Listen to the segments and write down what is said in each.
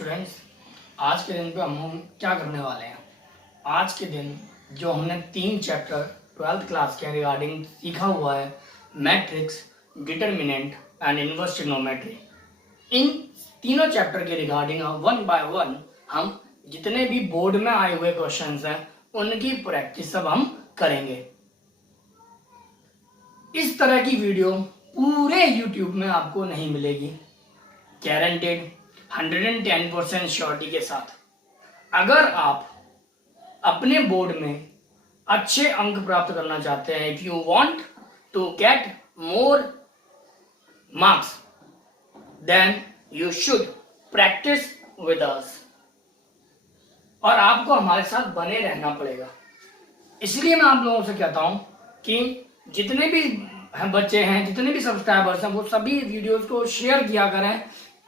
Students, आज के दिन पे हम क्या करने वाले हैं। आज के दिन जो हमने 3 चैप्टर 12th क्लास के रिगार्डिंग सीखा हुआ है, matrix, determinant and inverse trigonometry, इन तीनों चैप्टर के रिगार्डिंग वन बाय वन हम जितने भी बोर्ड में आए हुए क्वेश्चंस हैं उनकी प्रैक्टिस सब हम करेंगे। इस तरह की वीडियो पूरे YouTube में आपको नहीं मिलेगी, गारंटेड 110% श्योरिटी के साथ। अगर आप अपने बोर्ड में अच्छे अंक प्राप्त करना चाहते हैं, if you want to get more marks, then you should practice with us, और आपको हमारे साथ बने रहना पड़ेगा। इसलिए मैं आप लोगों से कहता हूं कि जितने भी बच्चे हैं, जितने भी सब्सक्राइबर्स हैं, वो सभी वीडियोस को शेयर किया करें।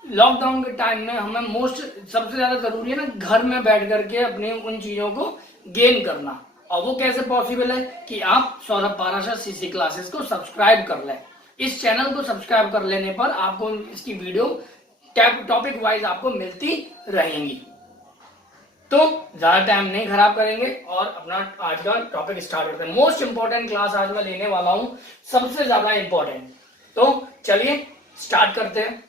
लॉकडाउन के टाइम में हमें सबसे ज्यादा जरूरी है ना, घर में बैठ करके अपने उन चीजों को गेन करना। और वो कैसे पॉसिबल है कि आप सौरभ पाराशर सीसी क्लासेस को सब्सक्राइब कर लें। इस चैनल को सब्सक्राइब कर लेने पर आपको इसकी वीडियो टॉपिक वाइज आपको मिलती रहेंगी। तो ज्यादा टाइम नहीं खराब करेंगे और अपना आज का टॉपिक स्टार्ट करते हैं। मोस्ट इंपॉर्टेंट क्लास आज मैं लेने वाला हूं, सबसे ज्यादा इंपॉर्टेंट। तो चलिए स्टार्ट करते हैं।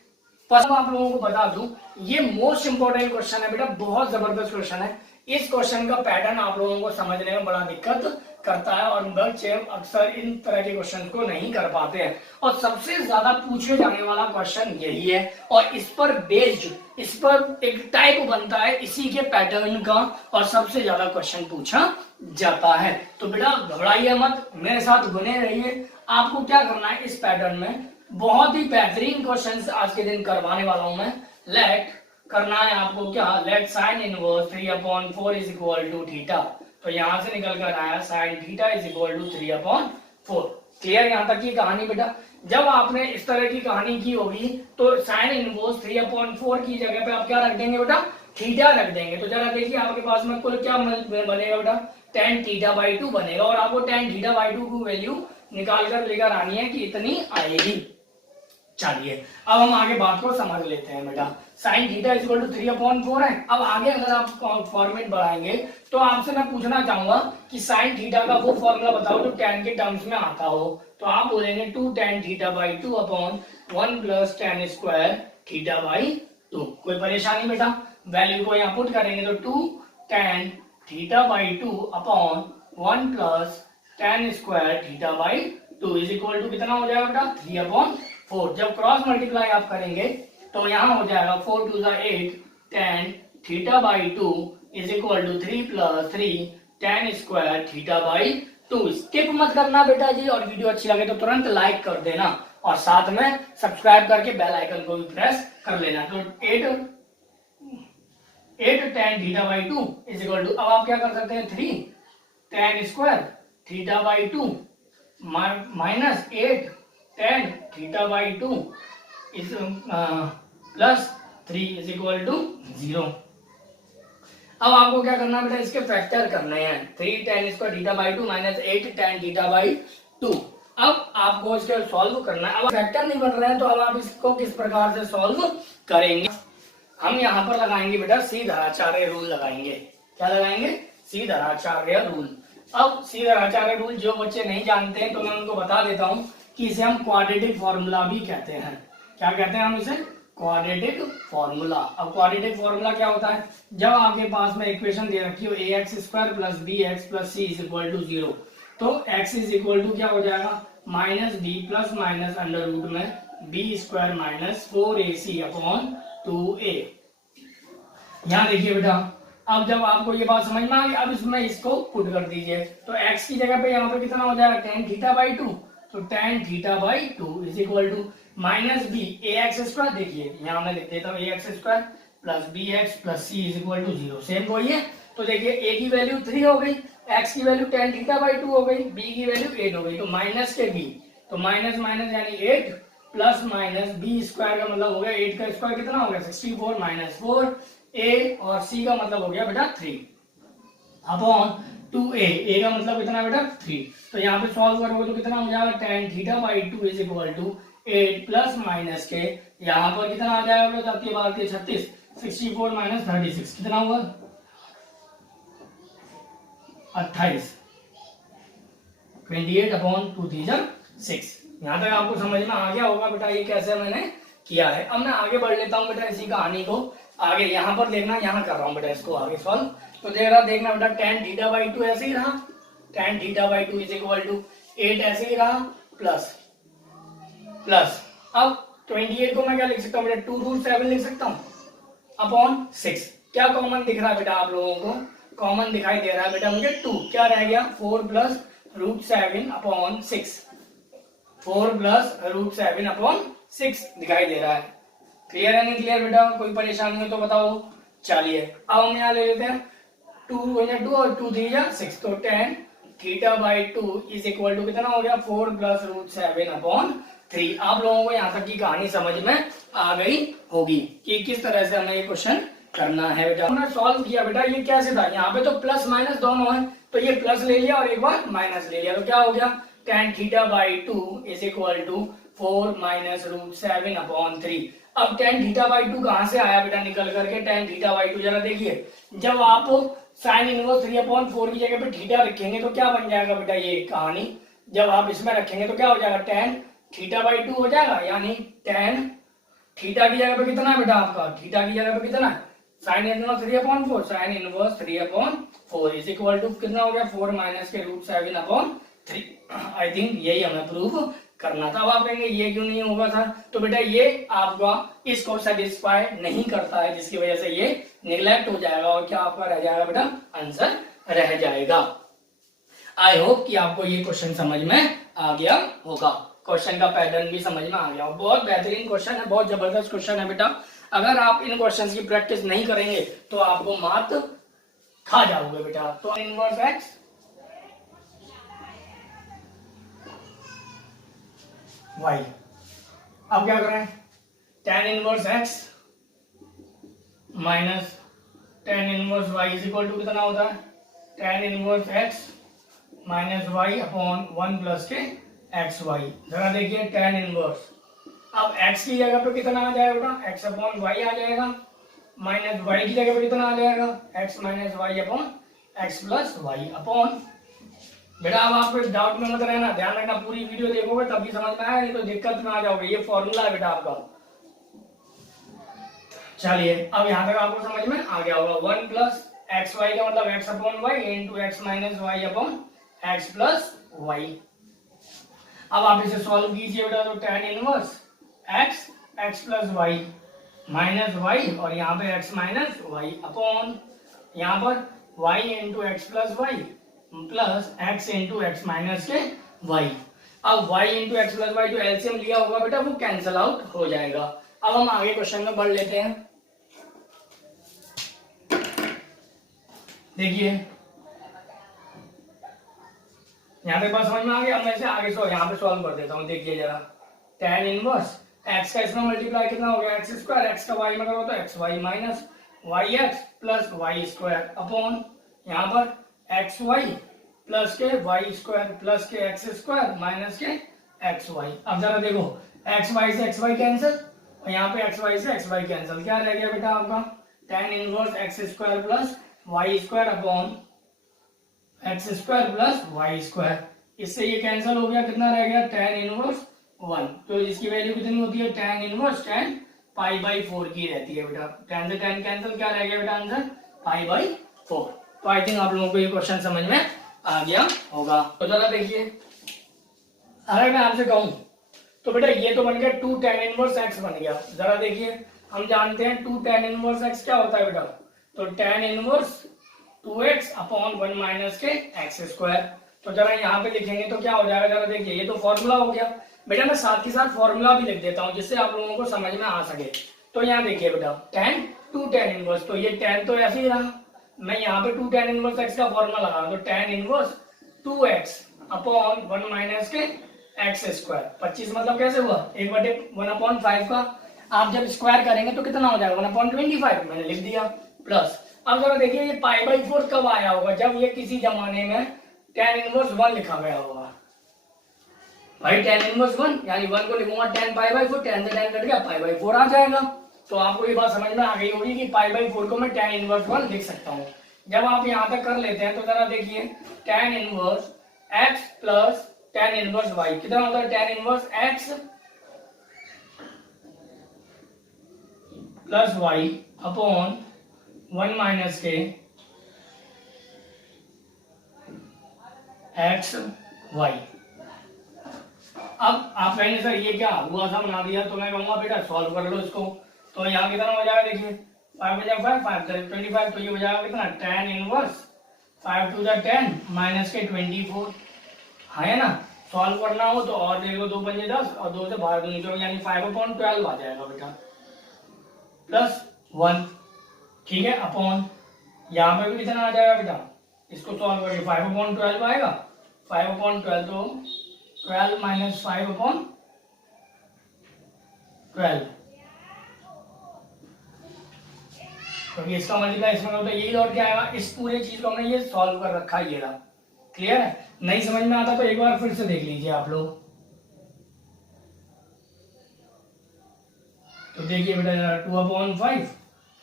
फर्स्ट आप लोगों को बता दूं, ये मोस्ट इंपॉर्टेंट क्वेश्चन है बेटा, बहुत जबरदस्त क्वेश्चन है। इस क्वेश्चन का पैटर्न आप लोगों को समझने में बड़ा दिक्कत करता है और बच्चे अक्सर इन तरह के क्वेश्चन को नहीं कर पाते हैं। और सबसे ज्यादा पूछे जाने वाला क्वेश्चन यही है, और इस पर बेस्ड, इस पर एक टाइप बनता है इसी के पैटर्न का, और सबसे ज्यादा क्वेश्चन पूछा जाता है। तो बेटा घबराइए मत, मेरे साथ बने रहिए। आपको क्या करना है, इस पैटर्न में बहुत ही बेहतरीन क्वेश्चंस आज के दिन करवाने वाला हूं मैं। लेट करना है आपको क्या, let sine inverse 3/4 is equal to theta. तो यहां से निकल कर आया sine theta is equal to 3/4। Clear यहां तक की कहानी बेटा। जब आपने इस तरह की कहानी की होगी तो साइन इनवर्स 3/4 की जगह पे आप क्या रख देंगे बेटा, थीटा रख देंगे। तो जरा देखिए आपके पास में कुल क्या बनेगा बेटा, tan θ/2 बनेगा। और आपको tan θ/2 की वैल्यू निकाल कर लेकर आनी है कि इतनी आएगी। चलिए अब हम आगे बात को समझ लेते हैं बेटा। साइन थीटा इक्वल टू 3/4 है। अब आगे अगर आप फॉर्मेट बढ़ाएंगे तो आपसे मैं पूछना चाहूंगा कि साइन थीटा का वो फॉर्मूला बताओ जो tan के टर्म्स में आता हो। तो आप बोलेंगे 2 tan θ/2 upon 1 plus tan square θ/2। कोई परेशानी बेटा, वैल्यू को यहाँ पुट करेंगे तो 2 tan θ/2 upon 1 plus tan square θ/2 is equal to कितना हो जाएगा बेटा, 3/4। जब क्रॉस मल्टीप्लाई आप करेंगे तो यहाँ हो जाएगा 4 2 8 tan θ/2 is equal to 3 plus 3 tan square θ/2। स्किप मत करना बेटा जी, और वीडियो अच्छी लगे तो तुरंत लाइक कर देना और साथ में सब्सक्राइब करके बेल आइकन को भी प्रेस कर लेना। तो 8 tan θ/2 इज इक्वल टू, अब आप क्या कर सकते हैं, 3 tan square θ/2 minus 8 tan θ/2 is plus 3 is equal to 0। अब आपको क्या करना है बेटा, इसके फैक्टर करने हैं। 3 tan स्क्वायर θ/2 माइनस 8 tan θ/2। अब आपको इसके सॉल्व करना है। अब फैक्टर नहीं बन रहे हैं तो अब आप इसको किस प्रकार से सॉल्व करेंगे, हम यहाँ पर लगाएंगे बेटा सीधराचार्य रूल लगाएंगे। क्या लगाएंगे, सीधराचार्य रूल। अब सीधराचार्य रूल जो बच्चे नहीं जानते हैं तो मैं उनको बता देता हूं कि इसे हम क्वाड्रेटिक फॉर्मूला भी कहते हैं। क्या कहते हैं हम इसे, क्वाड्रेटिक फॉर्मूला। अब क्वाड्रेटिक फॉर्मूला क्या होता है, जब आपके पास में इक्वेशन दे रखी हो ax² plus bx plus c is equal to 0, तो x इज इक्वल टू क्या हो जाएगा, minus b plus minus under root में b² minus 4ac upon 2a। यहाँ देखिए बेटा, अब जब आपको ये बात समझ में आ गई, अब इसमें इसको पुट कर दीजिए। तो x की जगह पे यहाँ पे कितना हो जाएगा, tan θ/2। तो tan θ/2 is equal to minus b ax², देखिए यहाँ मैं लिख देता हूँ ax² plus bx plus c is equal to 0। Same वही है। तो देखिए a की वैल्यू 3 हो गई, x की वैल्यू tan θ/2 हो गई, b की वैल्यू 8 हो गई। तो माइनस के b, तो माइनस माइनस यानी 8 प्लस माइनस b² का मतलब हो गया 8 का स्क्वायर कितना हो गया, 64 माइनस 4 a और c का मतलब हो गया बेटा 3 अपॉन 2a। a का मतलब कितना बेटा 3। तो यहाँ पे सॉल्व करोगे तो कितना हो जाएगा, tan θ/2 is equal to 8 plus minus के यहाँ पर कितना आ जाएगा, 36 64 माइनस 36 कितना हुआ? 28। 28/2 यहाँ तक आपको समझ में आ गया होगा बेटा ये कैसे मैंने किया है। अब मैं आगे बढ़ लेता हूँ बेटा इसी कहानी को आगे। यहाँ पर देखना, यहाँ कर रहा हूँ बेटा इसको आगे सॉल्व। तो देखना बेटा tan θ/2 ऐसे ही रहा, tan θ/2 इज इक्वल टू 8 ऐसे ही रहा, प्लस अब 28 को मैं क्या लिख सकता हूँ बेटा? 2√7 लिख सकता हूँ अपॉन 6। क्या कॉमन दिख रहा है बेटा आप लोगों को? कॉमन दिखाई दे रहा है बेटा मुझे 2। क्या रह गया? 4 + √7 अपॉन 6। 4 + √7 अपॉन 6 दिखाई दे रहा है। क्लियर है नहीं क्लियर बेटा? कोई परेशानी हो तो बताओ। चलिए अब हम यहाँ ले लेते हैं 2 और 2 3 6। तो tan θ/2 इज इक्वल टू कितना हो गया? 4 + √7 अपॉन 3। आप लोगों को यहाँ तक की कहानी समझ में आ गई होगी कि किस तरह से हमें ये क्वेश्चन करना है बेटा। हमने सॉल्व किया बेटा, ये कैसे था? यहाँ पे तो प्लस माइनस दोनों है, तो ये प्लस ले लिया और एक बार माइनस ले लिया, तो क्या हो गया? tan θ/2 is equal to 4 - √7 upon 3। अब tan θ/2 कहां से आया बेटा निकल करके? tan θ/2 जरा देखिए, जब आप sin इनवर्स 3/4 की जगह पे थीटा रखेंगे तो क्या बन जाएगा बेटा? ये कहानी जब आप इसमें रखेंगे तो क्या हो जाएगा? tan θ/2 हो जाएगा, यानी tan थीटा की जगह पे कितना है बेटा आपका? थीटा की जगह पे कितना है? sin inverse 3/4, sin inverse 3/4 is equal to कितना हो गया? 4 - के √7 अपॉन 3। आई थिंक यही हमें प्रूव करना था। अब आप कहेंगे ये क्यों नहीं होगा था? तो बेटा ये आपका इसको सेटिस्फाई नहीं करता है, जिसकी वजह से ये निगलेक्ट हो जाएगा और क्या आपका रह जाएगा बेटा? आंसर रह जाएगा। आई होप कि आपको ये क्वेश्चन समझ में आ गया होगा, क्वेश्चन का पैटर्न भी समझ में आ गया। बहुत बेहतरीन क्वेश्चन है, बहुत जबरदस्त क्वेश्चन है बेटा। अगर आप इन क्वेश्चंस की प्रैक्टिस नहीं करेंगे तो आपको मात खा जाओगे बेटा। तो इनवर्स x y, अब क्या करें? tan inverse x minus tan inverse y is equal to कितना होता है? tan inverse x minus y upon 1 + के xy। जरा देखिए tan इनवर्स, अब x की जगह पे कितना आ जाएगा बेटा? x अपॉन y आ जाएगा, माइनस y की जगह पे कितना आ जाएगा? x - y upon x + y upon. बेटा अब आप डाउट में मत रहना, ध्यान रखना, पूरी वीडियो देखोगे तभी समझ में आएगा, नहीं तो दिक्कत में आ जाओगे। ये फॉर्मूला है बेटा आपका। चलिए अब यहाँ तक आपको समझ में आ गया होगा। 1 + xy का मतलब x upon y into x - y upon x + y। अब आप इसे सॉल्व कीजिए बेटा, तो tan inverse x + y minus y और यहाँ पे x - y अपॉन यहाँ पर y into x + y plus x into x minus के y। अब y इंटू x + y जो एलसीएम लिया होगा बेटा वो कैंसिल आउट हो जाएगा। अब हम आगे क्वेश्चन में बढ़ लेते हैं। देखिए यहाँ पे बात समझ में आ गई। अब मैं इसे आगे यहाँ पे सॉल्व कर देता हूँ। देखिए जरा, tan इनवर्स x का इसमें मल्टीप्लाई कितना हो गया? x स्क्वायर, x का y में करो तो xy minus yx plus y square upon यहाँ पर xy प्लस के y स्क्वायर प्लस के x स्क्वायर माइनस के xy। अब जरा देखो, xy से xy कैंसिल और यहाँ पे xy से xy कैंसिल, क्या रह गया बेटा आपका? tan inverse x square plus y square upon x square plus y square. इससे ये कैंसिल हो गया, कितना रह गया? tan inverse 1। तो इसकी वैल्यू कितनी होती है? tan इनवर्स tan π/4 की रहती है बेटा। tan से tan कैंसिल, क्या रह गया बेटा आंसर? π/4। तो आई थिंक आप लोगों को ये क्वेश्चन समझ में आ गया होगा। तो जरा देखिए, अगर मैं आपसे कहूं तो बेटा ये तो बन गया 2 tan इनवर्स x बन गया। जरा देखिए, हम जानते हैं 2 tan इनवर्स x क्या होता है बेटा? तो tan inverse 2x upon 1 minus के x स्क्वायर। तो जरा यहाँ पे लिखेंगे तो क्या हो जाएगा? जरा देखिए, ये तो फॉर्मूला हो गया बेटा। मैं साथ ही साथ फॉर्मूला भी लिख देता हूँ जिससे आप लोगों को समझ में आ सके। तो यहाँ देखिए बेटा,2 tan इनवर्स, तो ये tan तो ऐसे ही रहा, मैं यहाँ पे 2 tan इनवर्स x का फॉर्मूला लगा रहा हूँ। तो tan inverse 2x upon 1 minus के x स्क्वायर। 25 मतलब कैसे हुआ? 1/1/5 का आप जब स्क्वायर करेंगे तो कितना हो जाएगा? 1/25 मैंने लिख दिया प्लस। अब जरा देखिए, ये π/4 कब आया होगा? जब ये किसी जमाने में tan इनवर्स 1 लिखा गया होगा भाई। tan इनवर्स 1 यानी 1 को लिखूंगा tan π/4, tan से tan कट गया, π/4 आ जाएगा। तो आपको ये बात समझ में आ गई होगी कि पाई बाई 4 को मैं tan इनवर्स 1 लिख सकता हूँ। जब आप यहाँ तक कर लेते हैं तो जरा देखिए tan inverse x plus tan inverse y कितना होता है, tan inverse x plus y upon 1 minus के x y। अब आप कहेंगे सर ये क्या हुआ सा बना दिया, तो मैं कहूंगा बेटा सॉल्व कर लो इसको। तो यहाँ कितना हो जाएगा देखिए 5 बजा 5 5 25, तो ये हो जाएगा कितना tan inverse 5 to the 10 minus के 24 है ना। सॉल्व करना हो तो और देख लो 2 पंजे 10 और 2 से बाहर दूनी तो यानी 5/12 आ जाएगा बेटा प्लस 1, ठीक है, अपॉन यहाँ पे भी कितना आ जाएगा बेटा, इसको सॉल्व करके 5/12 आएगा। 5/12 तो 12 माइनस 5/12 क्योंकि इसका मल्टीप्लाई इसमें होता है यही लौट के आएगा। इस पूरे चीज को हमने ये सॉल्व कर रखा है, ये रहा। क्लियर है? नहीं समझ में आता तो एक बार फिर से देख लीजिए आप लोग। तो देखिए बेटा 2/5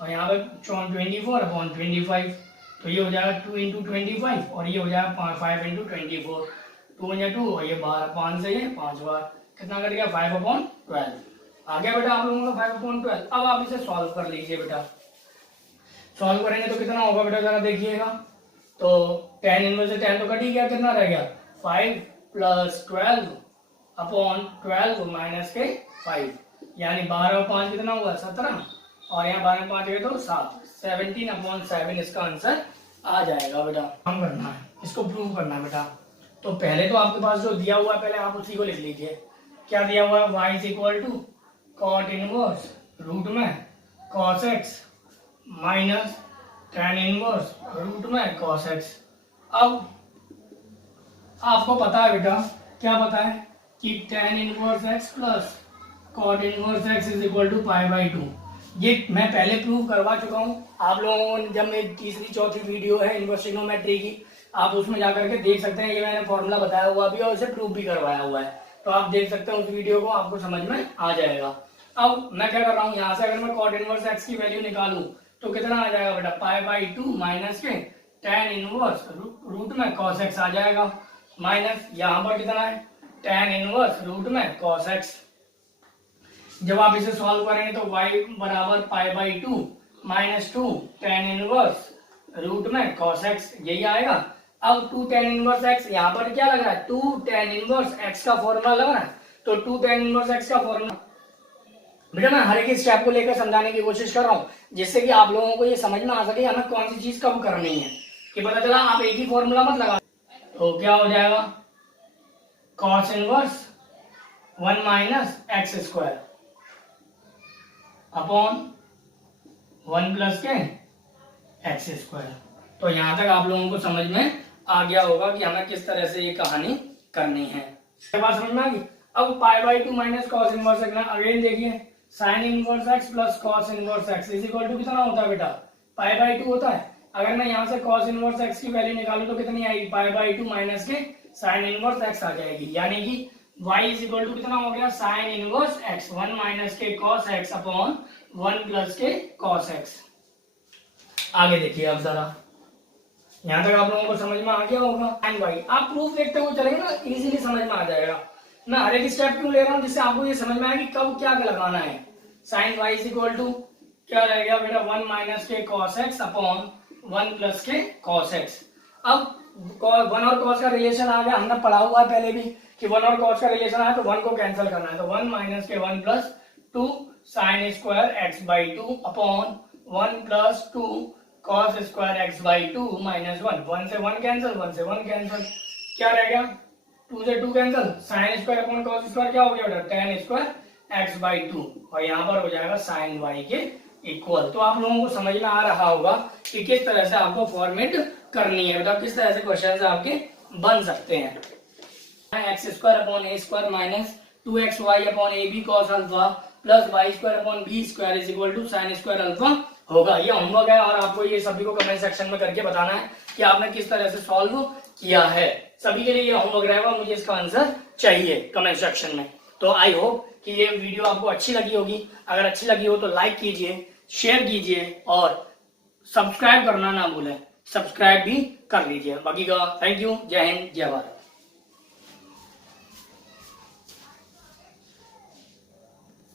और यहाँ पे 24/25, तो ये हो जाएगा 2 × 25 और ये हो जाएगा 5 × 24, 2 × 2 और ये 12, 5 से ये 5 बार कितना कट गया 5/12 आ गया बेटा आप लोगों का 5/12। अब आप इसे सॉल्व कर लीजिए बेटा। सॉल्व करेंगे तो कितना होगा बेटा जरा देखिएगा। तो tan इनवर्स से tan तो कट ही गया, कितना रह गया 5 + 12/12 माइनस के 5 यानी 12 और 5 कितना हुआ 17 और यहाँ 12 5 गए तो 7, 17/7 इसका आंसर आ जाएगा बेटा। काम करना है, इसको प्रूव करना है बेटा। तो पहले तो आपके पास जो दिया हुआ है पहले आप उसी को लिख लीजिए। क्या दिया हुआ है y = cot इनवर्स रूट में cos x minus tan inverse root में cos x। अब आपको पता है बेटा, क्या पता है कि tan inverse x plus cot inverse x = π/2। ये मैं पहले प्रूव करवा चुका हूँ आप लोगों को, जब मेरी तीसरी चौथी वीडियो है इनवर्स ट्रिग्नोमेट्री की, आप उसमें जाकर के देख सकते हैं। ये मैंने फॉर्मूला बताया हुआ भी और उसे प्रूव भी करवाया हुआ है, तो आप देख सकते हैं उस वीडियो को, आपको समझ में आ जाएगा। अब मैं क्या कर रहा हूँ, यहाँ से अगर मैं cot इनवर्स x की वैल्यू निकालूं तो कितना आ जाएगा बेटा π/2 माइनस के tan इनवर्स रूट में cos x आ जाएगा, माइनस यहाँ पर कितना है tan इनवर्स रूट में cos x। जब आप इसे सॉल्व करेंगे तो y बराबर π/2 माइनस 2 tan इनवर्स रूट में cos x यही आएगा। अब 2 tan इनवर्स x यहाँ पर क्या लग रहा है 2 tan इनवर्स x का फॉर्मूला लग रहा है, तो 2 tan इनवर्स x का फॉर्मूला बेटा मैं हर एक स्टेप को लेकर समझाने की कोशिश कर रहा हूँ जिससे कि आप लोगों को ये समझ में आ सके हमें कौन सी चीज कब करनी है। कि पता चला आप एक ही फॉर्मूला मत लगा, तो क्या हो जाएगा cos inverse 1 minus x² upon 1 plus के x²। तो यहां तक आप लोगों को समझ में आ गया होगा कि हमें किस तरह से ये कहानी करनी है। बात समझ में आ गई। अब π/2 minus cos inverse x, again देखिए sin inverse x plus cos inverse x कितना होता है बेटा π/2 होता है। अगर मैं यहाँ से cos इनवर्स x की वैल्यू निकालूं तो कितनी आएगी π/2 माइनस के sin इनवर्स x आ जाएगी, यानी कि y कितना हो गया sin इनवर्स x 1 माइनस के cos x अपॉन 1 प्लस के cos x। आगे देखिए अब जरा, यहाँ तक आप लोगों को समझ में आ गया होगा। एंड y आप प्रूफ देखते हुए चलेंगे ना, इजीली समझ में आ जाएगा। मैं हर एक स्टेप क्यों ले रहा हूँ, जिससे आपको ये समझ में आए कि कब क्या लगाना है। sin y क्या रहेगा बेटा 1 माइनस के cos x अपॉन 1 प्लस के cos x। अब 1 और cos का रिलेशन आ गया, हमने पढ़ा हुआ है पहले भी कि 1 और cos का रिलेशन आया तो 1 को कैंसिल करना है, तो 1 माइनस के 1 plus 2 sin square x/2 upon 1 plus 2 cos square x/2 minus 1 से 1 कैंसिल, 1 से 1 कैंसिल, क्या रह गया 2 से 2 cancel, sin square upon cos square क्या हो गया बेटा tan स्क्वायर x/2 और यहाँ पर हो जाएगा sin y के इक्वल। तो आप लोगों को समझ में आ रहा होगा कि किस तरह से आपको फॉर्मेट करनी है बेटा, किस तरह से क्वेश्चन आपके बन सकते हैं। x² upon a² minus 2xy upon ab cos alpha plus y² upon b² is equal to sin square alpha होगा। ये होमवर्क है और आपको ये सभी को कमेंट सेक्शन में करके बताना है कि आपने किस तरह से सॉल्व किया है। सभी के लिए ये होमवर्क रहेगा, मुझे इसका आंसर चाहिए कमेंट सेक्शन में। तो आई होप कि ये वीडियो आपको अच्छी लगी होगी। अगर अच्छी लगी हो तो लाइक कीजिए, शेयर कीजिए और सब्सक्राइब करना ना भूलें। सब्सक्राइब भी कर लीजिए। बाकी का थैंक यू। जय हिंद, जय भारत।